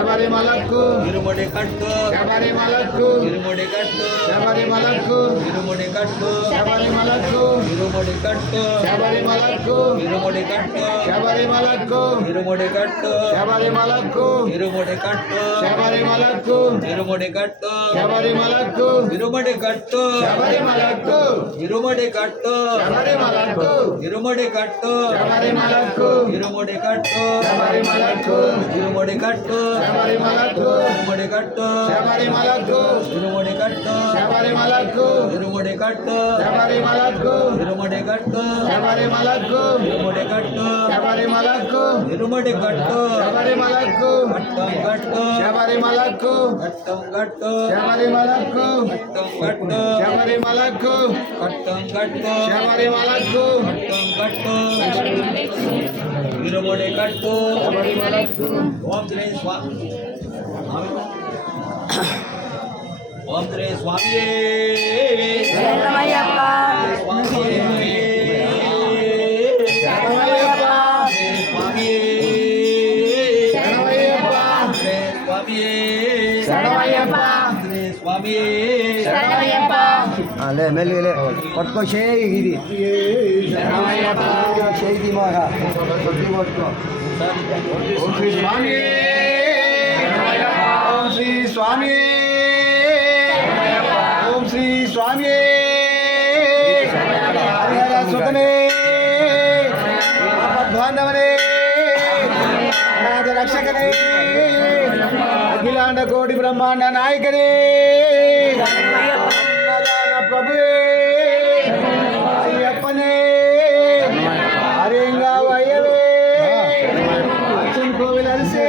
శబరిమలకు ఇరుముడి కట్టు శబరిమలకు ఇరుముడి కట్టు శబరిమలకు ఇరుముడి కట్టు శబరిమలకు ఇరుముడి కట్టు శబరిమలకు ఇరుముడి కట్టు శబరిమలకు ఇరుముడి కట్టు శబరిమలకు ఇరుముడి కట్టు శబరిమలకు ఇరుముడి కట్టు శబరిమలకు ఇరుముడి కట్టు శబరిమలకు ఇరుముడి కట్టు శబరిమలకు ఇరుముడి కట్టు శబరిమలకు ఇరుముడి కట్టు శబరిమలకు ఇరుముడి కట్టు శబరిమలకు ఇరుముడి కట్టు శబరిమలకు ఇరుముడి కట్టు శబరిమలకు ఇరుముడి కట్టు శబరిమలకు ఇరుముడి కట్టు శబరిమలకు ఇరుముడి కట్టు శబరిమలకు ఇరుముడి కట్టు శబరిమలకు కట్టం కట్టు శబరిమలకు కట్టం కట్టు శబరిమలకు కట్టం కట్టు శబరిమలకు కట్టం కట్టు శబరిమలకు కట్టం కట్టు ఇరుముడి కట్టు శబరిమలకు ఓం శ్రీ స్వామి ఓం శ్రీ స్వామి శరణమయ్యప్ప స్వామి శరణమయ్యప్ప స్వామి శరణమయ్యప్ప స్వామి శరణమయ్యప్ప స్వామి శరణమయ్యప్ప లే మెల్లిలే పట్టుకో చేయి ఇది శరణమయ్యప్ప చేయి మాగా పట్టుకో ఓం శ్రీ స్వామి ఓం శ్రీ స్వామి ఓం శ్రీ స్వామి హరిహర సుతనే ఆపద్బాంధవనే అనాథ రక్షకనే అఖిలాండ కోటి బ్రహ్మాండ నాయకనే అన్నదాన ప్రభువే అయ్యప్పనే హరియంగా వయ్యవే అర్జున్ కోవిల్ అరిసే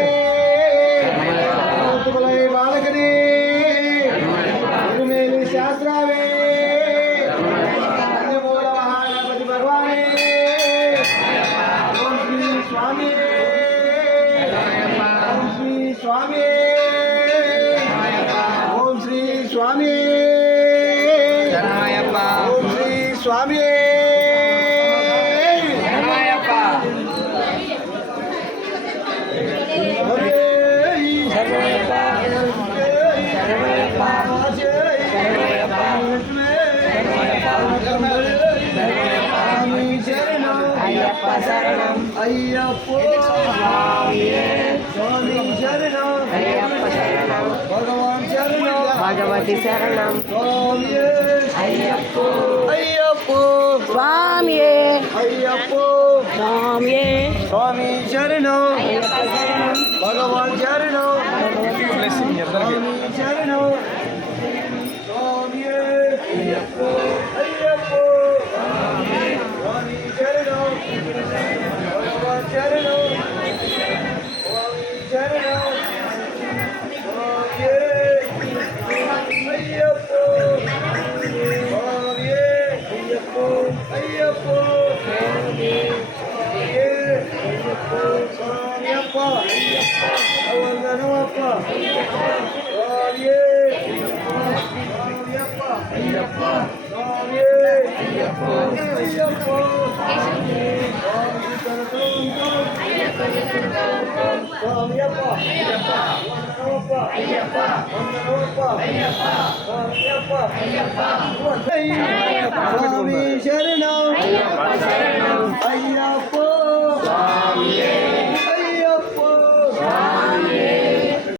కౌతుకులై బాలకనే తిరుమేలి శాస్త్రావే మూల మహాగణపతి భగవానే ఓం శ్రీ స్వామి ఓం శ్రీ స్వామి ఓం శ్రీ స్వామి ఓం శ్రీ స్వామి అయ్యప్ప శరణం అయ్యప్పో స్వామి శరణం అయ్యప్ప శరణం భగవాన్ శరణం భగవతి శరణం స్వామి అయ్యప్ప అయ్యప్పో స్వామియే అయ్యప్పో స్వామియే స్వామి శరణం అయ్యప్ప శరణం భగవాన్ శరణం స్వామి శరణం స్వామి అయ్యప్పో అయ్యప్పో స్వామి శరణం భగవాన్ శరణం స్వామి శరణం స్వామి అయ్యప్పో స్వామి అయ్యప్పో అయ్యప్పో స్వామియప్ప వందనమప్ప స్వామియే స్వామియప్ప అయ్యప్ప స్వామియే అయ్యప్ప అయ్యప్ప స్వామి స్వామియప్ప అయ్యప్ప వందనమప్ప అయ్యప్ప వందనమప్ప అయ్యప్ప స్వామియప్ప అయ్యప్ప స్వామి శరణం అయ్యప్ప